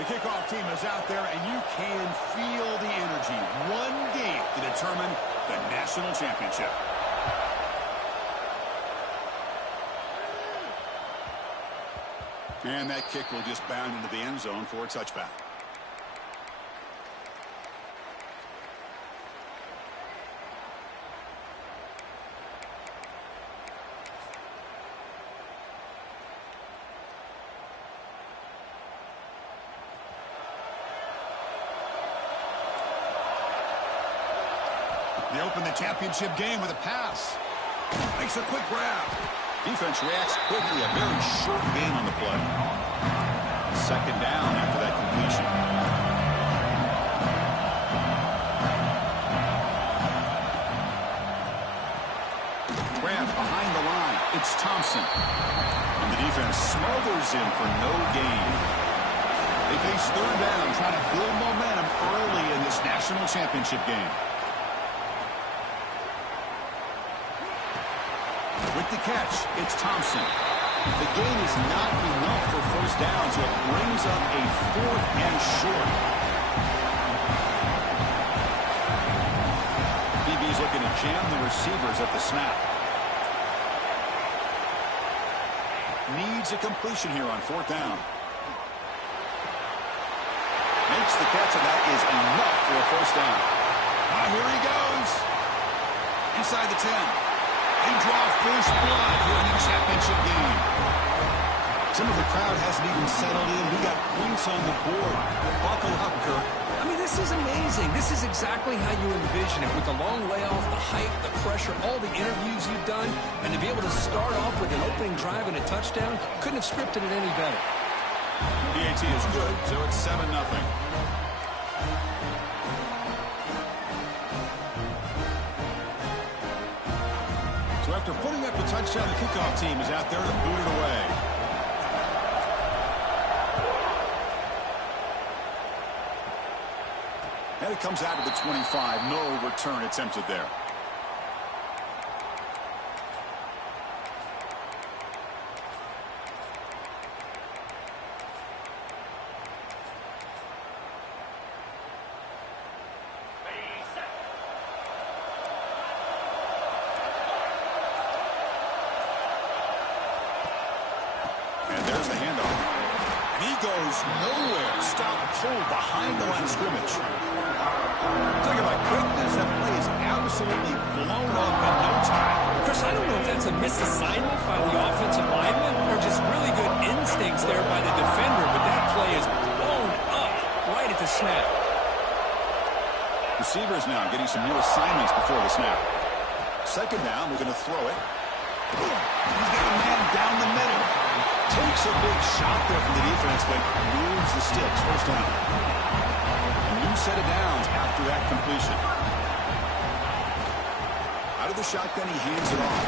The kickoff team is out there, and you can feel the energy. One game to determine the national championship. And that kick will just bound into the end zone for a touchback. They open the championship game with a pass. Makes a quick grab. Defense reacts quickly. A very short gain on the play. Second down after that completion. Grab behind the line. It's Thompson. And the defense smothers him for no gain. They face third down, trying to build momentum early in this national championship game. With the catch, it's Thompson. The gain is not enough for first down, so it brings up a 4th and short. BB's looking to jam the receivers at the snap. Needs a completion here on 4th down. Makes the catch, and that is enough for a first down. Here he goes. Inside the 10. They draw first blood here in the championship game. Some of the crowd hasn't even settled in. We got points on the board. Buckle up, Kirk. I mean, this is amazing. This is exactly how you envision it, with the long layoff, the hype, the pressure, all the interviews you've done, and to be able to start off with an opening drive and a touchdown, couldn't have scripted it any better. PAT is good, so it's 7-0. So after putting up the touchdown, the kickoff team is out there to boot it away. And it comes out to the 25. No return attempted there. And there's the handoff. And he goes nowhere. Stop pull behind the line of scrimmage. Talk about quickness. That play is absolutely blown up in no time. Chris, I don't know if that's a misassignment by the offensive lineman or just really good instincts there by the defender, but that play is blown up right at the snap. Receivers now getting some new assignments before the snap. Second down, we're going to throw it. He's got a man down the middle. Takes a big shot there from the defense, but moves the sticks. First down. A new set of downs after that completion. Out of the shotgun, he hands it off.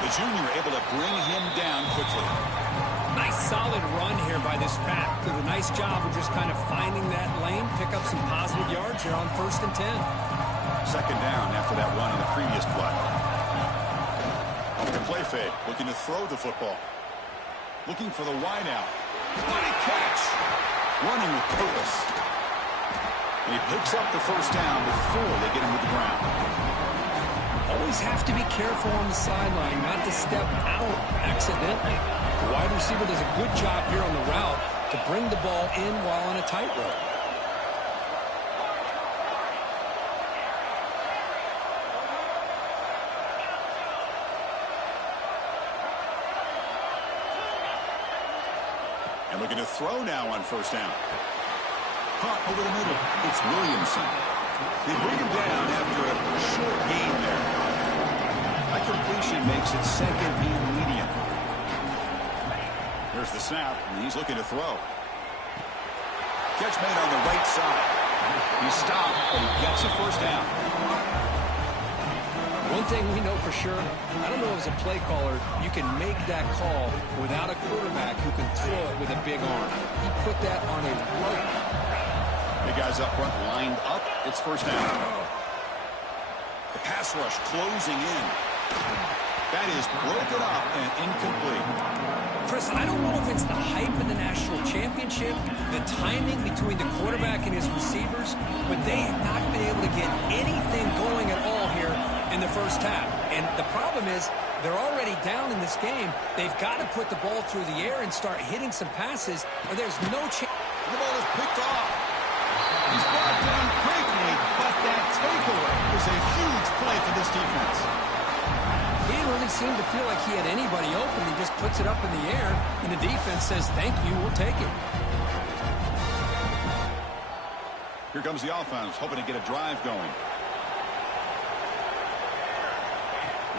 The junior able to bring him down quickly. Nice solid run here by this pack. Did a nice job of just kind of finding that lane, pick up some positive yards here on 1st and 10. Second down after that run on the previous play. The play fake, looking to throw the football. Looking for the wide out. What a catch! Running with purpose. And he picks up the first down before they get him to the ground. Always have to be careful on the sideline not to step out accidentally. The wide receiver does a good job here on the route to bring the ball in while on a tightrope. And looking to throw now on first down. Caught over the middle. It's Williamson. They bring him down after a short gain there. That completion makes it second and medium. Here's the snap, and he's looking to throw. Catch made on the right side. He stopped, but he gets a first down. One thing we know for sure, I don't know as a play caller, you can make that call without a quarterback who can throw it with a big arm. He put that on a rope. The guys up front lined up. It's first down. The pass rush closing in. That is broken up and incomplete. Chris, I don't don't know if it's the hype of the national championship, the timing between the quarterback and his receivers, but they have not been able to get anything going at all here in the first half. And the problem is they're already down in this game. They've got to put the ball through the air and start hitting some passes, or there's no chance. The ball is picked off. He's brought down quickly, but that takeaway is a huge play for this defense. He didn't really seem to feel like he had anybody open. He just puts it up in the air, and the defense says, thank you, we'll take it. Here comes the offense, hoping to get a drive going.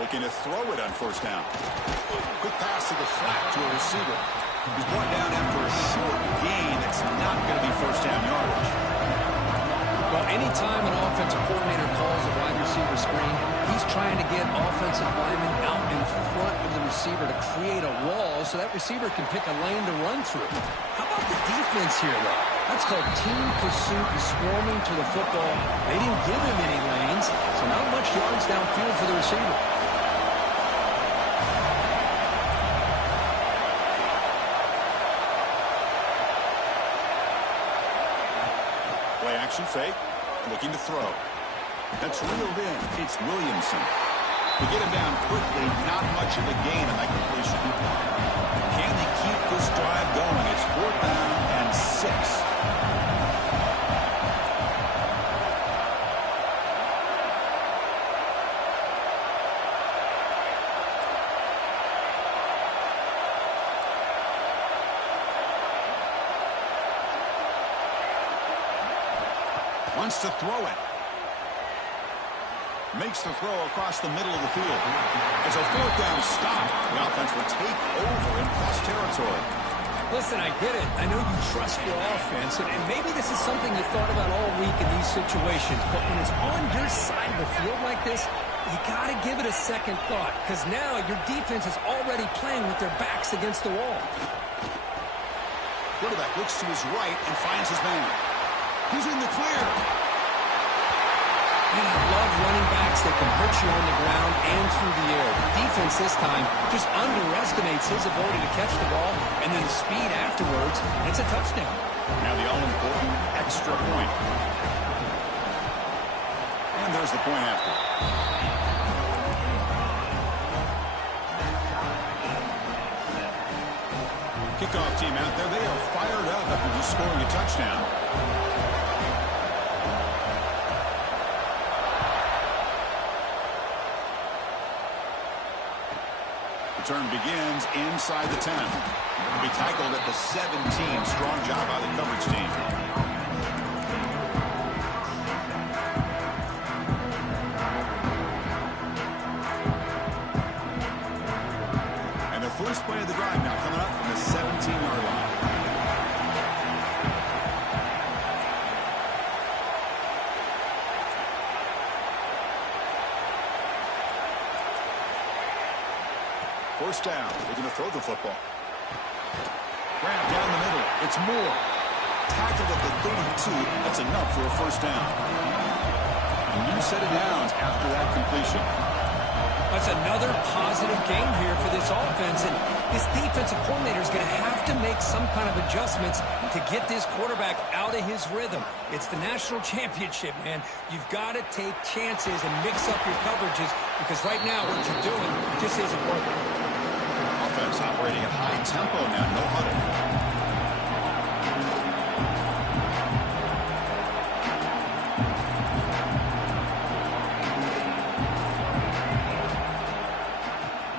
Looking to throw it on first down. Quick pass to the flat to a receiver. He's brought down after a short gain. That's not going to be first down yardage. Well, anytime an offensive coordinator calls a wide receiver screen, he's trying to get offensive linemen out in front of the receiver to create a wall so that receiver can pick a lane to run through. How about the defense here, though? That's called team pursuit and swarming to the football. They didn't give him any lanes, so not much yards downfield for the receiver. Action fake, looking to throw. That's reeled in. It's Williamson. To get him down quickly, not much of a gain on that completion. Can they keep this drive going? It's 4th down and 6. Wants to throw it. Makes the throw across the middle of the field. As a 4th down stop, the offense will take over in plus territory. Listen, I get it. I know you trust your offense, and maybe this is something you thought about all week in these situations, but when it's on your side of the field like this, you got to give it a second thought, because now your defense is already playing with their backs against the wall. Quarterback looks to his right and finds his man. He's in the clear. Man, I love running backs that can hurt you on the ground and through the air. The defense this time just underestimates his ability to catch the ball, and then the speed afterwards, and it's a touchdown. Now the all-important extra point. And there's the point after. Kickoff team out there, they are fired up after just scoring a touchdown. Return begins inside the 10. Will be tackled at the 17. Strong job by the coverage team. And the first play of the drive now coming up from the 17-yard line. First down. They're going to throw the football. Grab down the middle. It's Moore. Tackled at the 32. That's enough for a first down. A new set of downs after that completion. That's another positive game here for this offense, and this defensive coordinator is going to have to make some kind of adjustments to get this quarterback out of his rhythm. It's the national championship, man. You've got to take chances and mix up your coverages, because right now what you're doing just isn't working. Offense operating at high tempo now, no huddle.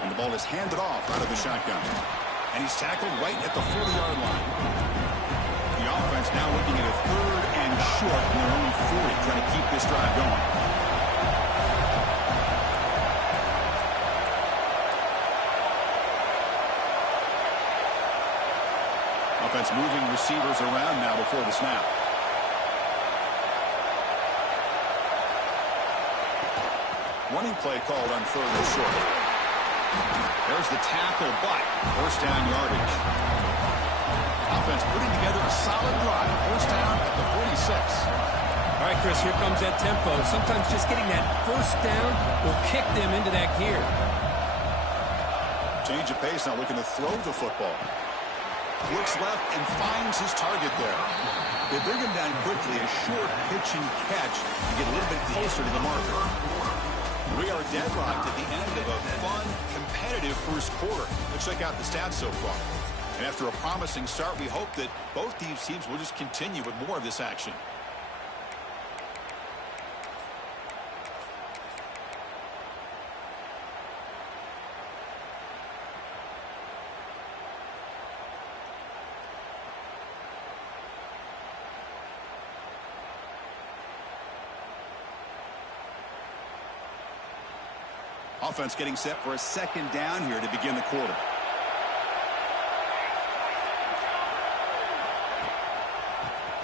And the ball is handed off out of the shotgun. And he's tackled right at the 40-yard line. The offense now looking at a 3rd and short in their own 40, trying to keep this drive going. Offense moving receivers around now before the snap. Running play called on 3rd and short. There's the tackle, but first down yardage. Offense putting together a solid drive. First down at the 46. All right, Chris, here comes that tempo. Sometimes just getting that first down will kick them into that gear. Change of pace, now looking to throw the football. Looks left and finds his target there. They bring him down quickly. A short pitch and catch to get a little bit closer to the marker. We are deadlocked at the end of a fun, competitive first quarter. Let's check out the stats so far. And after a promising start, we hope that both these teams will just continue with more of this action. Offense getting set for a second down here to begin the quarter.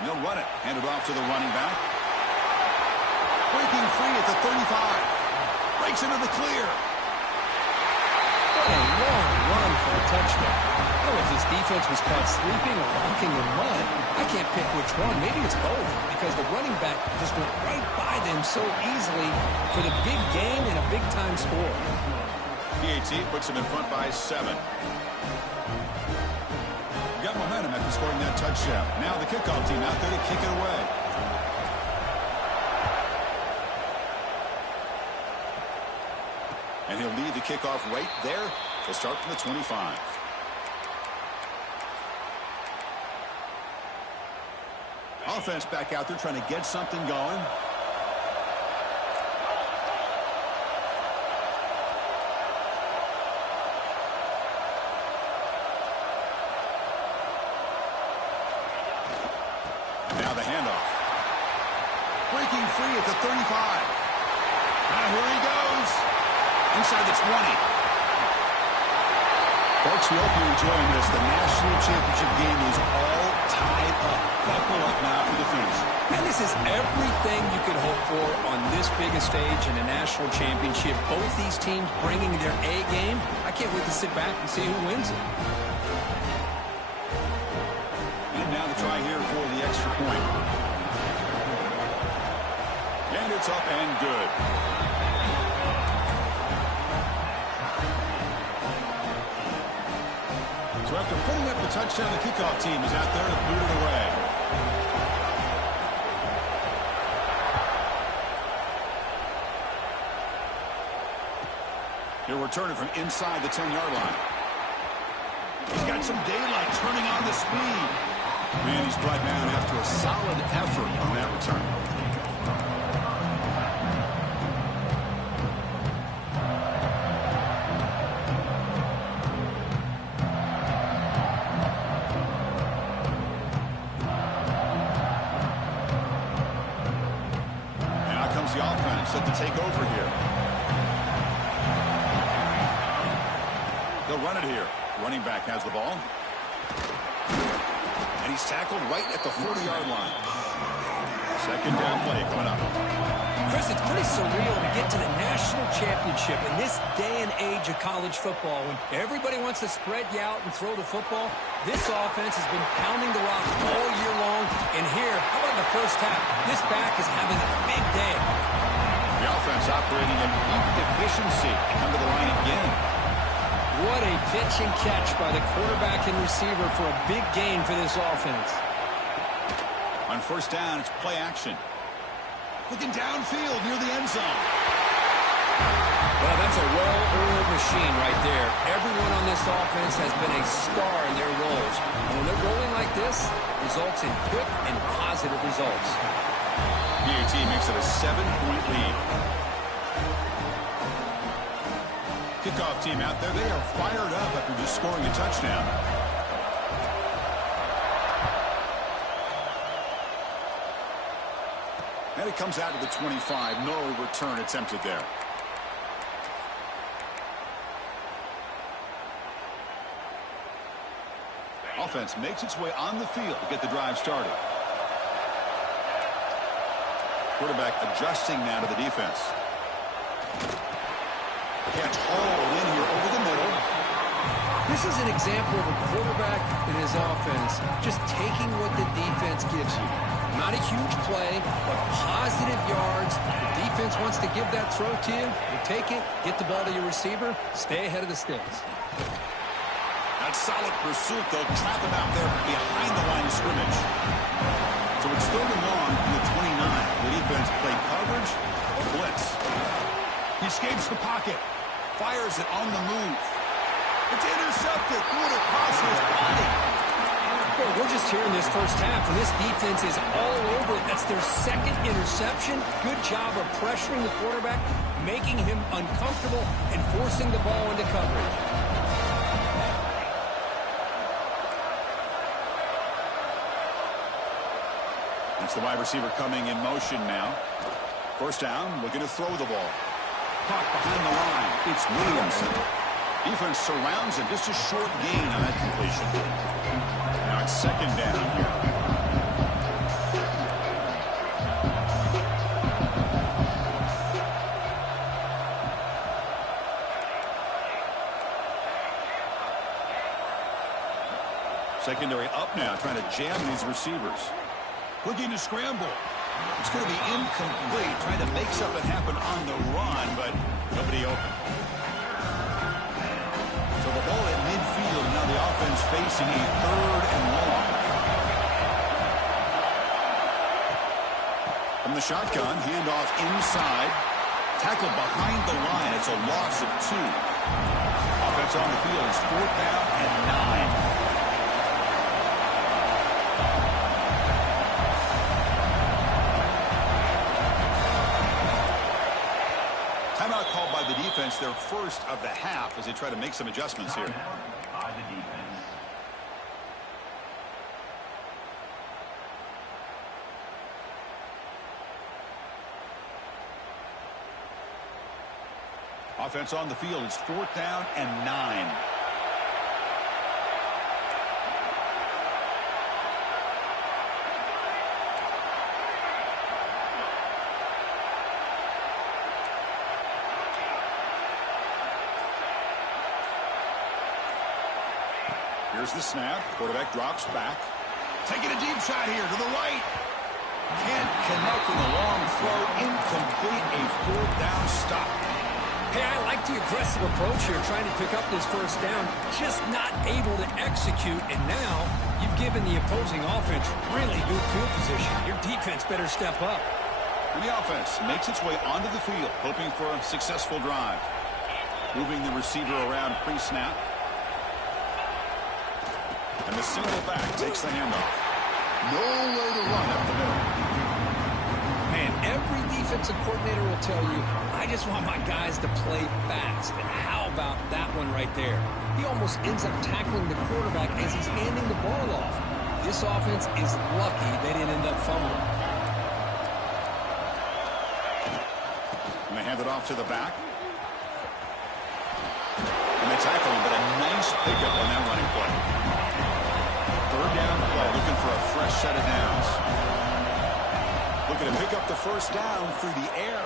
They'll run it. Hand it off to the running back. Breaking free at the 35. Breaks into the clear. What a long run for a touchdown. I don't know if this defense was caught sleeping or walking in mud. I can't pick which one. Maybe it's both, because the running back just went right by them so easily for the big gain and a big-time score. PAT puts them in front by 7. Got momentum after scoring that touchdown. Now the kickoff team out there to kick it away. And he'll lead the kickoff right there. He'll start from the 25. Offense back out there trying to get something going. Now the handoff. Breaking free at the 35. Now here he goes. Inside the 20. Folks, we hope you're enjoying this. The national championship game is all tied up. Buckle up now for the finish. And this is everything you could hope for on this biggest stage in a national championship. Both these teams bringing their A game. I can't wait to sit back and see who wins it. And now the try here for the extra point. And it's up and good. So after putting up the touchdown, the kickoff team is out there to boot it away. He'll return it from inside the 10-yard line. He's got some daylight turning on the speed. Man, he's brought down after a solid effort on that return. The offense set to take over here. They'll run it here. Running back has the ball. And he's tackled right at the 40-yard line. Second down play coming up. Chris, it's pretty surreal to get to the national championship in this day and age of college football when everybody wants to spread you out and throw the football. This offense has been pounding the rock all year long. And here, how about in the first half? This back is having a big day. The offense operating at peak efficiency. Come to the line again. What a pitch and catch by the quarterback and receiver for a big gain for this offense. On first down, it's play action. Looking downfield near the end zone. Well, that's a well-oiled machine right there. Everyone on this offense has been a star in their roles. And when they're rolling like this, results in quick and positive results. PAT makes it a 7-point lead. Kickoff team out there. They are fired up after just scoring a touchdown. And it comes out to the 25. No return attempted there. Offense makes its way on the field to get the drive started. Quarterback adjusting now to the defense. Catch hauled in here over the middle. This is an example of a quarterback and his offense just taking what the defense gives you. Not a huge play, but positive yards. The defense wants to give that throw to you. You take it, get the ball to your receiver, stay ahead of the sticks. Now solid pursuit, they'll trap him out there behind the line of scrimmage. So it's third and long from the 29. The defense played coverage, blitz. He escapes the pocket, fires it on the move. It's intercepted, threw it across his body. Well, we're just here in this first half, and this defense is all over it. That's their second interception. Good job of pressuring the quarterback, making him uncomfortable, and forcing the ball into coverage. It's the wide receiver coming in motion now. First down, looking to throw the ball. Caught behind the line. It's Williamson. Defense surrounds him. Just a short gain on that completion. Now it's second down here. Secondary up now, trying to jam these receivers. Looking to scramble. It's going to be incomplete, trying to make something happen on the run, but nobody open. So the ball at midfield, now the offense facing a third and long. From the shotgun, handoff inside. Tackle behind the line. It's a loss of 2. Offense on the field is 4th down and 9. Timeout called by the defense, their first of the half, as they try to make some adjustments here. By the defense. Offense on the field, it's 4th down and 9. Here's the snap. Quarterback drops back. Taking a deep shot here to the right. Can't connect in the long throw. Incomplete. A 4th down stop. Hey, I like the aggressive approach here, trying to pick up this first down. Just not able to execute. And now you've given the opposing offense really good field position. Your defense better step up. And the offense makes its way onto the field, hoping for a successful drive. Moving the receiver around pre-snap. And the single back takes the handoff. Nowhere to run up the middle. Man, every defensive coordinator will tell you, I just want my guys to play fast. And how about that one right there? He almost ends up tackling the quarterback as he's handing the ball off. This offense is lucky they didn't end up fumbling. And they hand it off to the back. And they tackle him, but a nice pickup on that running play. Third down play, looking for a fresh set of downs. Looking to pick up the first down through the air.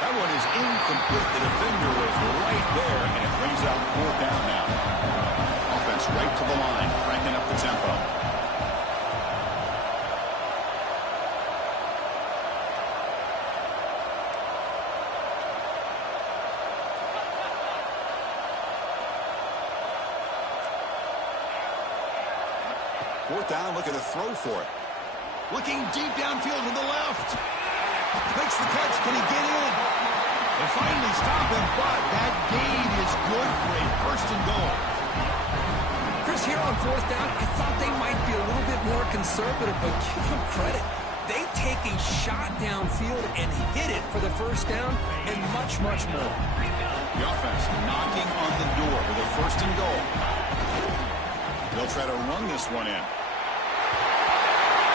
That one is incomplete. The defender was right there, and it brings up 4th down now. Offense right to the line, cranking up the tempo. Fourth down, looking to throw for it. Looking deep downfield to the left. Makes the catch. Can he get in? They finally stop him, but that gain is good for a first and goal. Chris, here on 4th down, I thought they might be a little bit more conservative, but give them credit. They take a shot downfield and hit it for the first down and much, much more. The offense knocking on the door with a first and goal. They'll try to run this one in.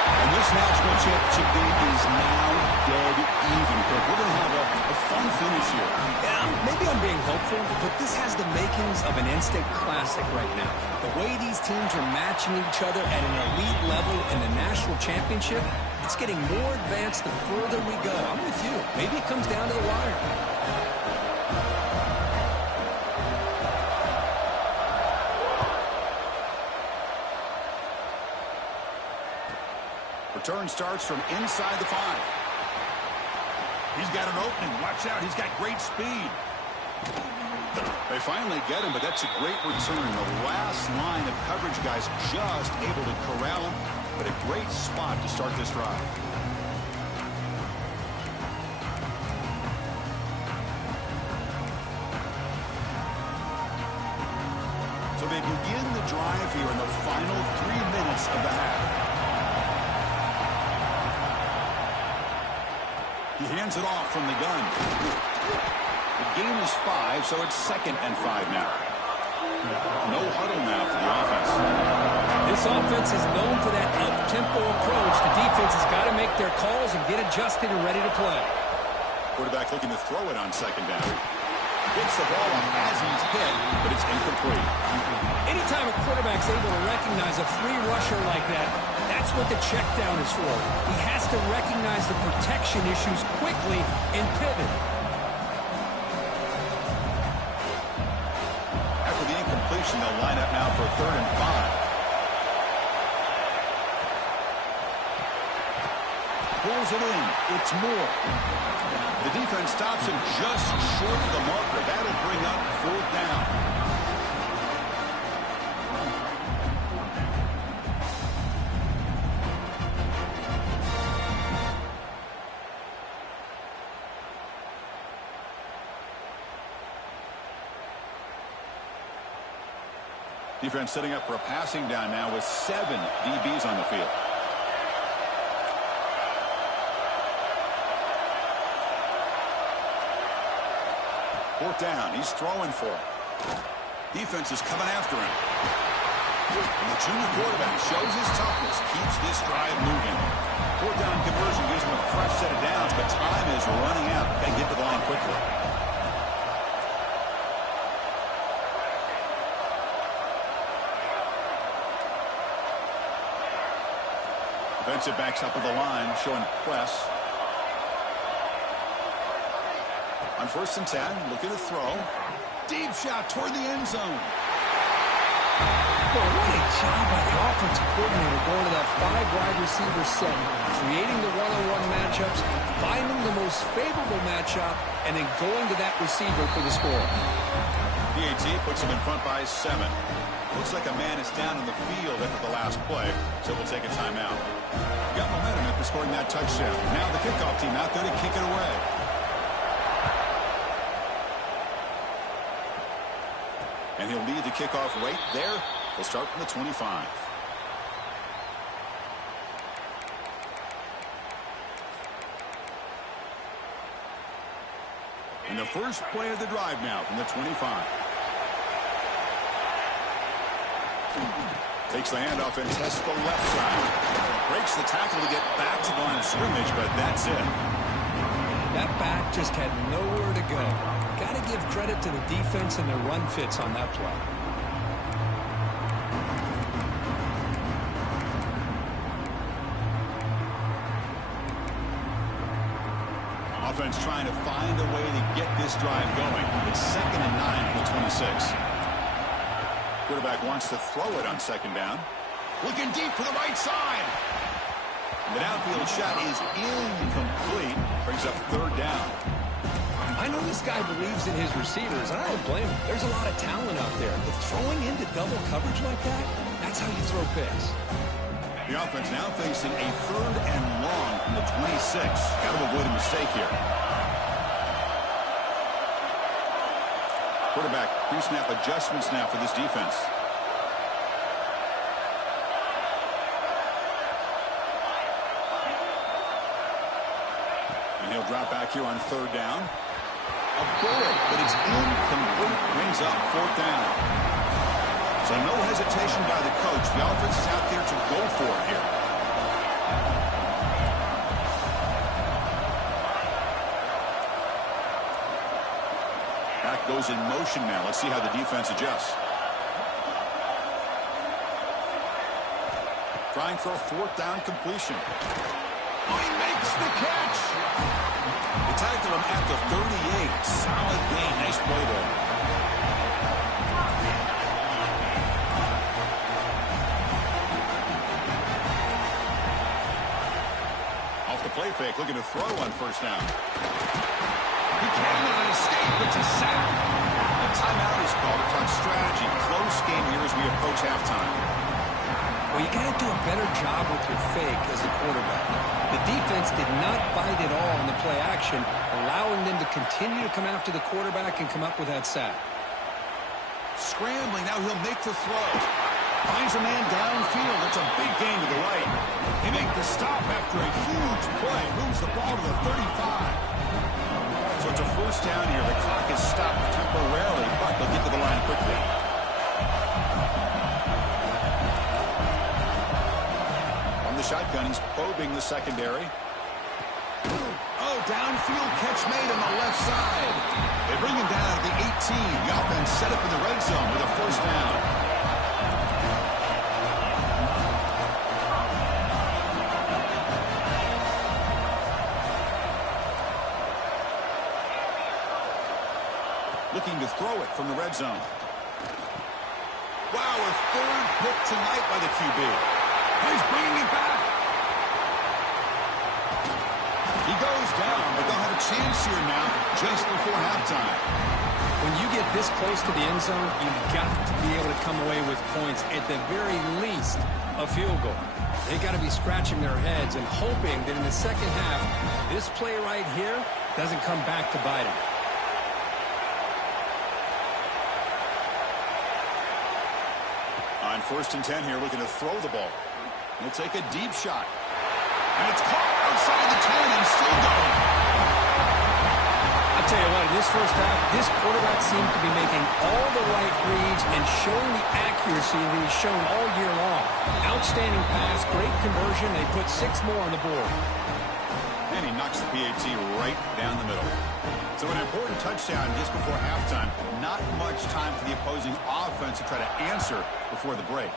And this national championship game is now dead even. We're going to have a fun finish here. Yeah, maybe I'm being hopeful, but this has the makings of an instant classic right now. The way these teams are matching each other at an elite level in the national championship, it's getting more advanced the further we go. I'm with you. Maybe it comes down to the wire. Return starts from inside the 5. He's got an opening. Watch out. He's got great speed. They finally get him, but that's a great return. The last line of coverage guys just able to corral him, but a great spot to start this drive. So they begin the drive here in the final 3 minutes of the half. He hands it off from the gun. The gain is 5, so it's 2nd and 5 now. No huddle now for the offense. This offense is known for that up-tempo approach. The defense has got to make their calls and get adjusted and ready to play. Quarterback looking to throw it on 2nd down. Gets the ball off as he's hit, but it's incomplete. Anytime a quarterback's able to recognize a free rusher like that, that's what the check down is for. He has to recognize the protection issues quickly and pivot. After the incompletion, they'll line up now for 3rd and 5. Pulls it in. It's Moore. The defense stops him just short of the marker. That'll bring up 4th down. Defense setting up for a passing down now with 7 DBs on the field. Fourth down. He's throwing for it. Defense is coming after him. And the junior quarterback shows his toughness, keeps this drive moving. 4th down conversion gives him a fresh set of downs, but time is running out. They get to the line quickly. Defensive backs up with the line, showing press. On 1st and 10, looking to throw. Deep shot toward the end zone. Boy, what a job by the offensive coordinator going to that 5-wide receiver set, creating the one-on-one matchups, finding the most favorable matchup, and then going to that receiver for the score. PAT puts him in front by 7. Looks like a man is down in the field after the last play, so we'll take a timeout. Got momentum after scoring that touchdown. Now the kickoff team out there to kick it away. And he'll lead the kickoff right there. We'll start from the 25. And the first play of the drive now from the 25. Takes the handoff and tests the left side. Breaks the tackle to get back to the line of scrimmage, but that's it. That back just had nowhere to go. Got to give credit to the defense and their run fits on that play. Offense trying to find a way to get this drive going. It's 2nd and 9 for the 26. Quarterback wants to throw it on 2nd down. Looking deep for the right side. And the downfield shot is incomplete. Brings up 3rd down. I know this guy believes in his receivers, and I don't blame him. There's a lot of talent out there. But throwing into double coverage like that, that's how you throw picks. The offense now facing a 3rd and long from the 26. Got to avoid a mistake here. Quarterback, pre-snap adjustments now for this defense. And he'll drop back here on 3rd down. A bullet, but it's incomplete. Brings up 4th down. So no hesitation by the coach. The offense is out there to go for it here. Back goes in motion now. Let's see how the defense adjusts. Trying for a 4th down completion. Oh, he makes the catch. They tackle him at the 38. Solid gain. Nice play there. Off the play fake, looking to throw on 1st down. He cannot escape. It's a sack. The Timeout is called to talk strategy. Close game here as we approach halftime. Well, you got to do a better job with your fake as the quarterback. The defense did not bite at all in the play action, allowing them to continue to come after the quarterback and come up with that sack. Scrambling, now he'll make the throw. Finds a man downfield. It's a big gain to the right. They make the stop after a huge play. Moves the ball to the 35. So it's a first down here. The clock is stopped temporarily, but they'll get to the line quickly. On the shotgun, he's probing the secondary. Oh, downfield catch made on the left side. They bring him down at the 18. The offense set up in the red zone with a first down. Looking to throw it from the red zone. Wow, a third pick tonight by the QB. He's bringing it back. He goes down, but they'll have a chance here now just before halftime. When you get this close to the end zone, you've got to be able to come away with points, at the very least a field goal. They got to be scratching their heads and hoping that in the second half, this play right here doesn't come back to bite them. On 1st and 10 here, looking to throw the ball. He'll take a deep shot. And it's caught outside the 10 and still going. I'll tell you what, in this first half, this quarterback seemed to be making all the right reads and showing the accuracy that he's shown all year long. Outstanding pass, great conversion. They put 6 more on the board. And he knocks the PAT right down the middle. So an important touchdown just before halftime. Not much time for the opposing offense to try to answer before the break.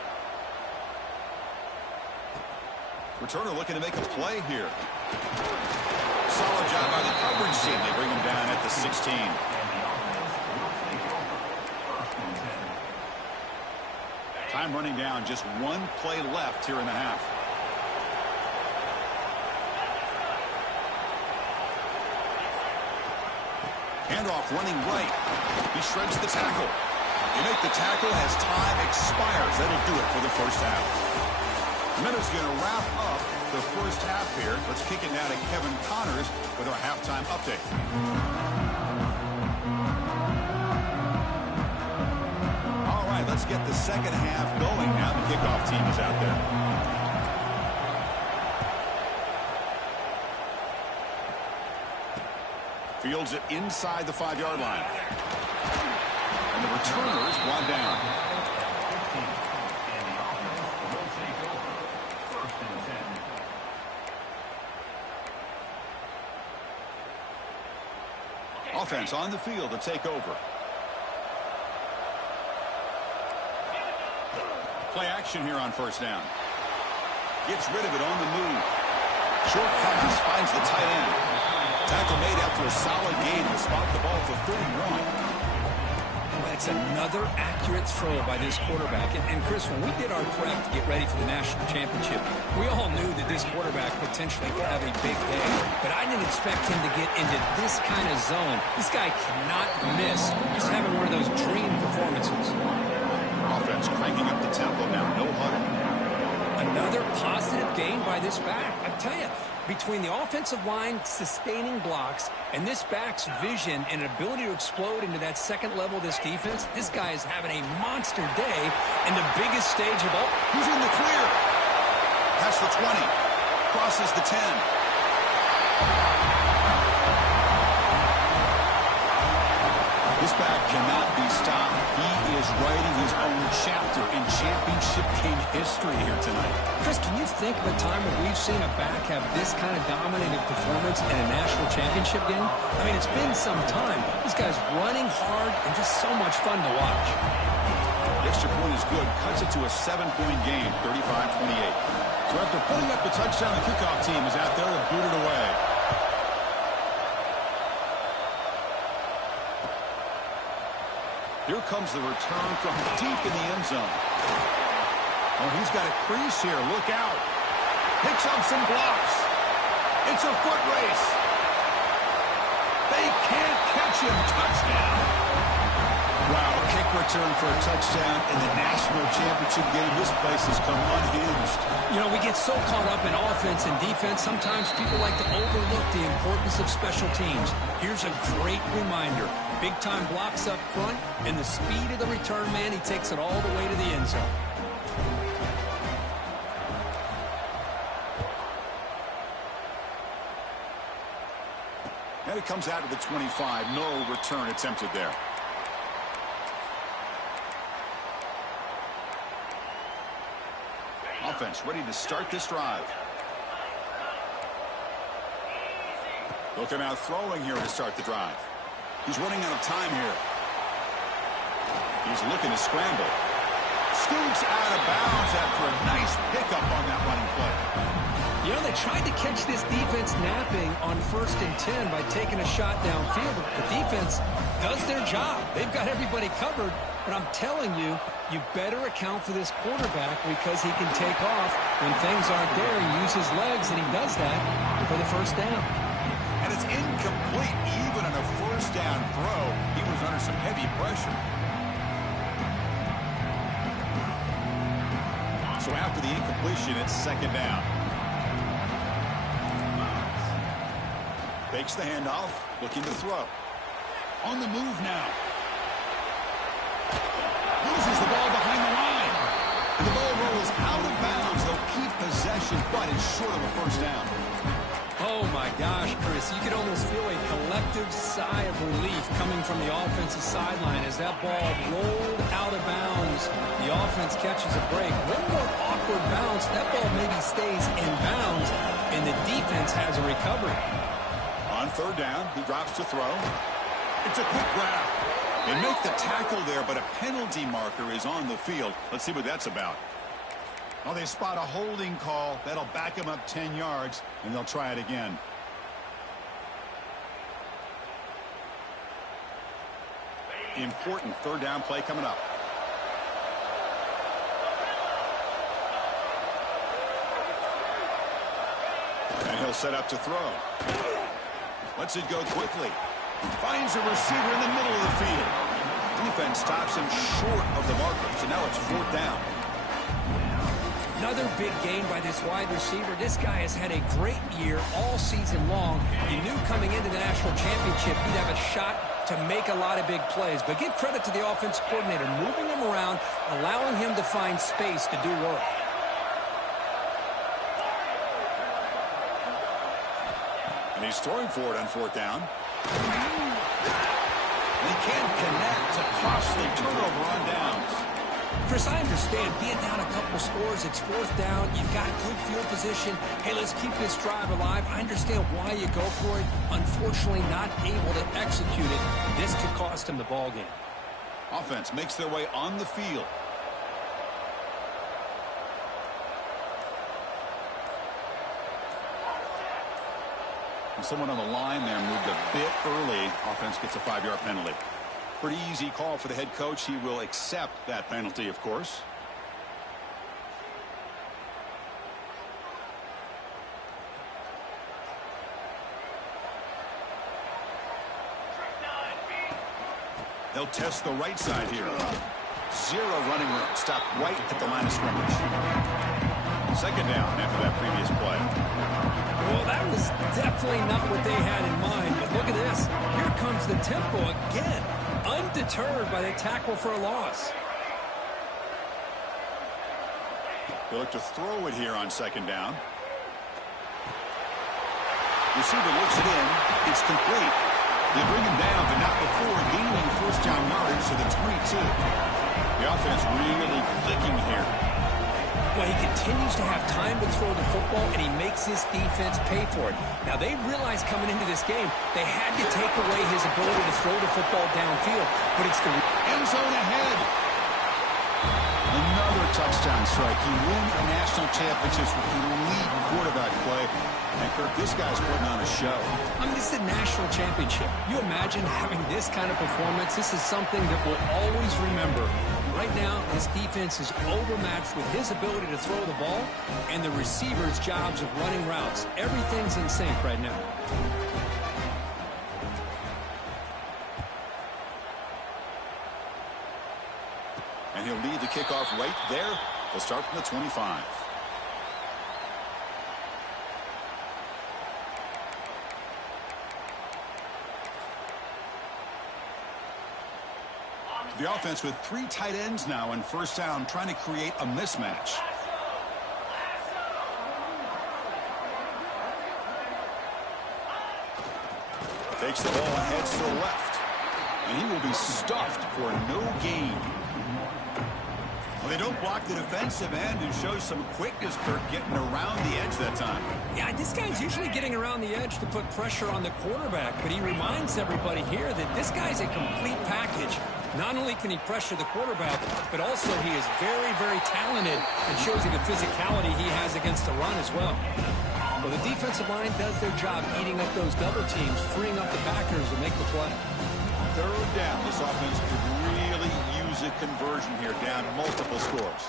Returner looking to make a play here. Solid job by the coverage team. They bring him down at the 16. Time running down. Just 1 play left here in the half. Handoff running right. He shreds the tackle. They make the tackle as time expires. That'll do it for the first half. Minutes going to wrap up the first half here. Let's kick it now to Kevin Connors with our halftime update. All right, let's get the second half going now. The kickoff team is out there. Fields it inside the 5-yard line. And the returner is brought down. Offense on the field to take over. Play action here on first down. Gets rid of it on the move. Short pass finds the tight end. Tackle made after a solid gain to spot the ball for 31. That's another accurate throw by this quarterback. And Chris, when we did our prep to get ready for the national championship, we all knew that this quarterback potentially could have a big day. But I didn't expect him to get into this kind of zone. This guy cannot miss. He's having one of those dream performances. Offense cranking up the tempo now. No huddle. Another positive gain by this back. I tell you, between the offensive line sustaining blocks and this back's vision and ability to explode into that second level of this defense, this guy is having a monster day in the biggest stage of all. He's in the clear. Past the 20. Crosses the 10. This back cannot be stopped. He is writing his own chapter in championship game history here tonight. Chris, can you think of a time when we've seen a back have this kind of dominating performance in a national championship game? I mean, it's been some time. This guy's running hard and just so much fun to watch. The extra point is good. Cuts it to a 7-point game, 35-28. So after putting up the touchdown, the kickoff team is out there to boot it away. Here comes the return from deep in the end zone. Oh, he's got a crease here. Look out. Picks up some blocks. It's a foot race. They can't catch him. Touchdown. Kick return for a touchdown in the national championship game. This place has come unhinged. You know, we get so caught up in offense and defense, sometimes people like to overlook the importance of special teams. Here's a great reminder. Big-time blocks up front, and the speed of the return man, he takes it all the way to the end zone. And it comes out of the 25. No return attempted there. Offense ready to start this drive. Looking out throwing here to start the drive. He's running out of time here. He's looking to scramble. Scoots out of bounds after a nice pickup on that running play. You know, they tried to catch this defense napping on 1st and 10 by taking a shot downfield. The defense does their job. They've got everybody covered. But I'm telling you, you better account for this quarterback because he can take off when things aren't there and use his legs, and he does that for the first down. And it's incomplete. Even on a first down throw, he was under some heavy pressure. So after the incompletion, it's 2nd down. Fakes the handoff, looking to throw. On the move now. Loses the ball behind the line. And the ball rolls out of bounds. They'll keep possession, but it's short of a first down. Oh, my gosh, Chris. You could almost feel a collective sigh of relief coming from the offensive sideline as that ball rolled out of bounds. The offense catches a break. One more awkward bounce. That ball maybe stays in bounds, and the defense has a recovery. On 3rd down, he drops to throw. It's a quick grab. They make the tackle there, but a penalty marker is on the field. Let's see what that's about. Well, they spot a holding call. That'll back him up 10 yards, and they'll try it again. Important 3rd down play coming up. And he'll set up to throw. Lets it go quickly. Finds a receiver in the middle of the field. Defense stops him short of the marker, so now it's 4th down. Another big gain by this wide receiver. This guy has had a great year all season long. You knew coming into the national championship he'd have a shot to make a lot of big plays. But give credit to the offensive coordinator, moving him around, allowing him to find space to do work. And he's throwing for it on 4th down. They can't connect to costly turnover on downs. Chris, I understand being down a couple scores, it's 4th down, you've got good field position. Hey, let's keep this drive alive. I understand why you go for it. Unfortunately, not able to execute it. This could cost him the ball game. Offense makes their way on the field. And someone on the line there moved a bit early. Offense gets a 5-yard penalty. Pretty easy call for the head coach. He will accept that penalty, of course. They'll test the right side here. 0 running room. Stopped right at the line of scrimmage. 2nd down after that previous play. Well, that was definitely not what they had in mind. But look at this. Here comes the tempo again. Undeterred by the tackle for a loss. They look to throw it here on 2nd down. Receiver looks it in. It's complete. They bring him down, but not before gaining 1st down yardage to the 22. The offense really clicking here. Well, he continues to have time to throw the football, and he makes his defense pay for it. Now, they realized coming into this game, they had to take away his ability to throw the football downfield, but it's the end zone ahead. Another touchdown strike. You win a national championships with elite quarterback play. And Kirk, this guy's putting on a show. I mean, this is a national championship. You imagine having this kind of performance? This is something that we'll always remember. Right now, his defense is overmatched with his ability to throw the ball and the receiver's jobs of running routes. Everything's in sync right now. kickoff right there. They'll start from the 25. The offense with 3 tight ends now in first down, trying to create a mismatch. Takes the ball ahead to the left. And he will be stuffed for no gain. Well, they don't block the defensive end and show some quickness, Kirk, getting around the edge that time. Yeah, this guy's usually getting around the edge to put pressure on the quarterback, but he reminds everybody here that this guy's a complete package. Not only can he pressure the quarterback, but also he is very, very talented and shows you the physicality he has against the run as well. Well, the defensive line does their job eating up those double teams, freeing up the backers to make the play. Third down. This offense could really use a conversion here, down multiple scores.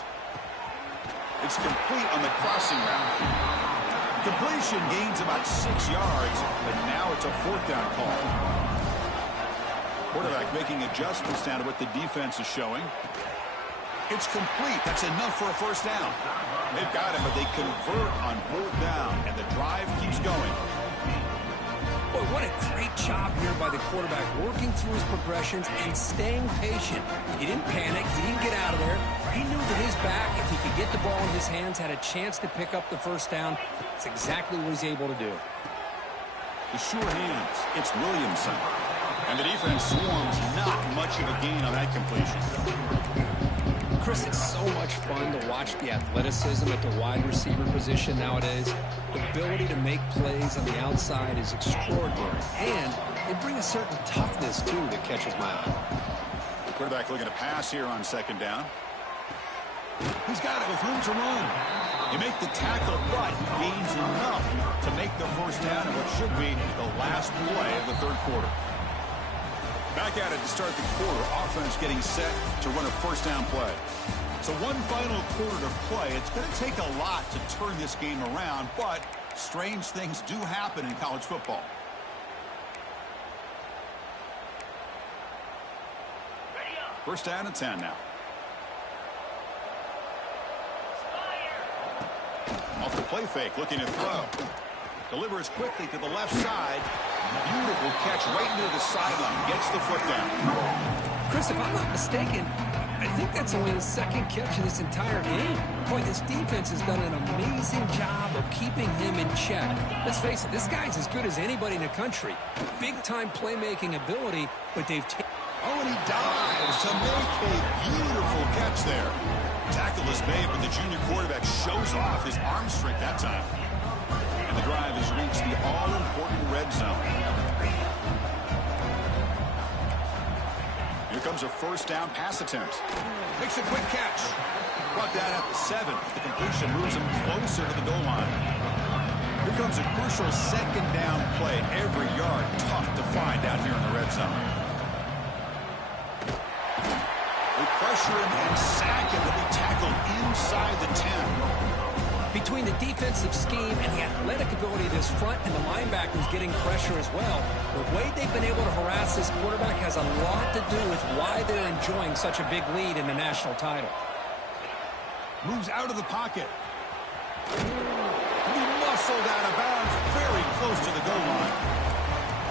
It's complete on the crossing route. Completion gains about 6 yards, but now it's a 4th down call. Quarterback making adjustments down to what the defense is showing. It's complete. That's enough for a first down. They've got it, but they convert on 4th down, and the drive keeps going. Boy, what a great job here by the quarterback, working through his progressions and staying patient. He didn't panic. He didn't get out of there. He knew that his back, if he could get the ball in his hands, had a chance to pick up the first down. It's exactly what he's able to do. The sure hands. It's Williamson. And the defense swarms, not much of a gain on that completion. Chris, it's so much fun to watch the athleticism at the wide receiver position nowadays. The ability to make plays on the outside is extraordinary. And they bring a certain toughness, too, that catches my eye. The quarterback looking to pass here on 2nd down. He's got it with room to run. He make the tackle, but gains enough to make the first down in what should be the last play of the 3rd quarter. Back at it to start the quarter. Offense getting set to run a first down play. So one final quarter to play. It's going to take a lot to turn this game around, but strange things do happen in college football. First down and 10 now. Off the play fake, looking to throw. Delivers quickly to the left side. Beautiful catch right near the sideline. Gets the foot down. Chris, if I'm not mistaken, I think that's only his 2nd catch of this entire game. Boy, this defense has done an amazing job of keeping him in check. Let's face it, this guy's as good as anybody in the country. Big-time playmaking ability, but they've taken... Oh, and he dives to make a beautiful catch there. Tackle is made, but the junior quarterback shows off his arm strength that time. And the drive has reached the all-important red zone. Here comes a first down pass attempt. Makes a quick catch. Brought down at the 7. The completion moves him closer to the goal line. Here comes a crucial 2nd down play. Every yard tough to find down here in the red zone. They pressure him and sack him. He'll be tackled inside the 10. Between the defensive scheme and the athletic ability of this front and the linebackers getting pressure as well, the way they've been able to harass this quarterback has a lot to do with why they're enjoying such a big lead in the national title. Moves out of the pocket. And he muscled out of bounds very close to the goal line.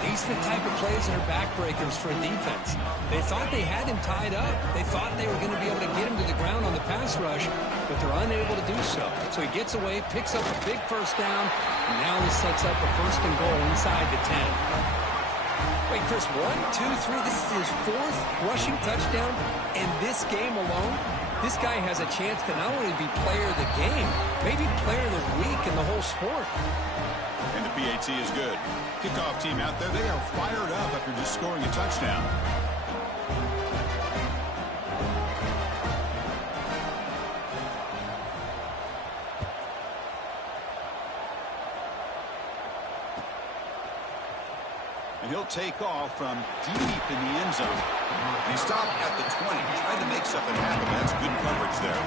These are the type of plays that are backbreakers for a defense. They thought they had him tied up. They thought they were going to be able to get him to the ground on the pass rush, but they're unable to do so. So he gets away, picks up a big first down, and now this sets up a 1st and goal inside the 10. Wait, Chris, 1, 2, 3. This is his 4th rushing touchdown in this game alone. This guy has a chance to not only be player of the game, maybe player of the week in the whole sport. And the PAT is good. Kickoff team out there, they are fired up after just scoring a touchdown. And he'll take off from deep in the end zone. And he stopped at the 20, trying to make something happen. That's good coverage there.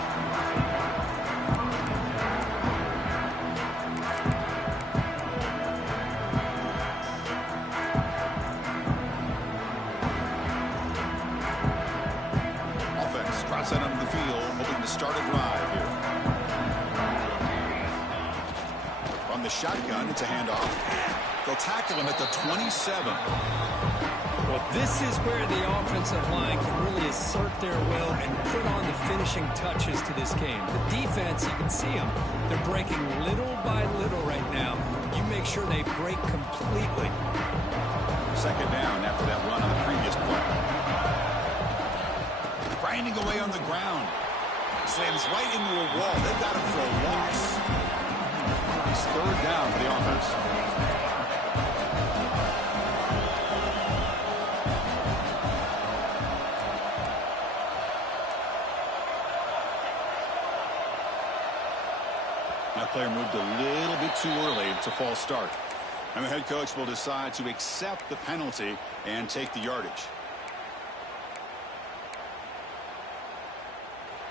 Sent him to the field. 5 here. From the shotgun, it's a handoff. They'll tackle him at the 27. Well, this is where the offensive line can really assert their will and put on the finishing touches to this game. The defense, you can see them. They're breaking little by little right now. You make sure they break completely. Second down after that run on the previous play. Grinding away on the ground. Slams right into a wall. They've got him for a loss. It's third down for the offense. That player moved a little bit too early. It's a false start. And the head coach will decide to accept the penalty and take the yardage.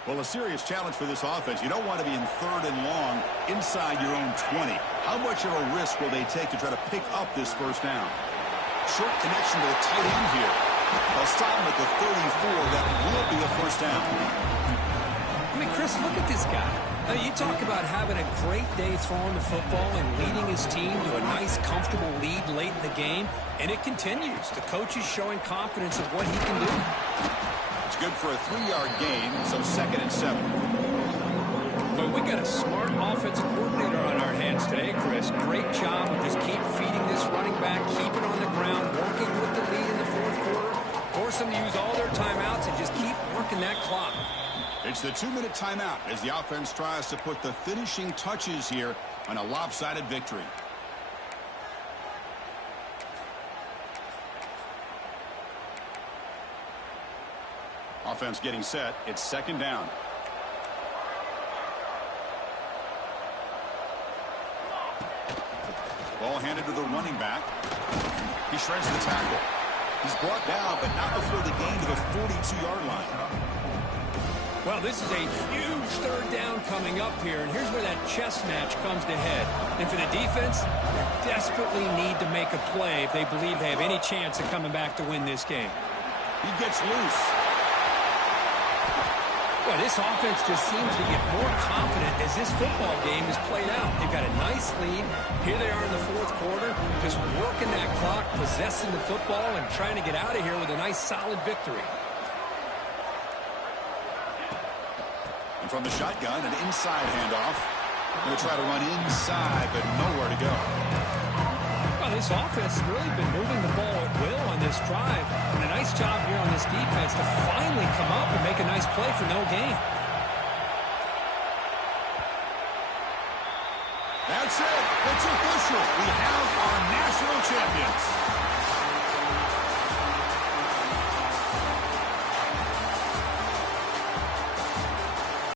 Well, a serious challenge for this offense. You don't want to be in third and long inside your own 20. How much of a risk will they take to try to pick up this first down? Short connection to the tight end here. They'll stop him at the 34. That will be a first down. I mean, Chris, look at this guy. You talk about having a great day throwing the football and leading his team to a nice, comfortable lead late in the game, and it continues. The coach is showing confidence of what he can do. It's good for a 3-yard gain, so 2nd and 7. But we got a smart offensive coordinator on our hands today, Chris. Great job of just keep feeding this running back, keep it on the ground, working with the lead in the fourth quarter, force them to use all their timeouts, and just keep working that clock. It's the 2-minute timeout as the offense tries to put the finishing touches here on a lopsided victory. Offense getting set. It's second down. Ball handed to the running back. He shreds the tackle. He's brought down, but not before the gain to the 42-yard line. Well, this is a huge third down coming up here, and here's where that chess match comes to head. And for the defense, they desperately need to make a play if they believe they have any chance of coming back to win this game. He gets loose. Well, this offense just seems to get more confident as this football game is played out. They've got a nice lead. Here they are in the fourth quarter, just working that clock, possessing the football, and trying to get out of here with a nice, solid victory. And from the shotgun, an inside handoff. Going to try to run inside, but nowhere to go. Well, this offense has really been moving the ball at will on this drive. And a nice job here on this defense to finally come up and make a nice play for no gain. That's it. It's official. We have our national champions.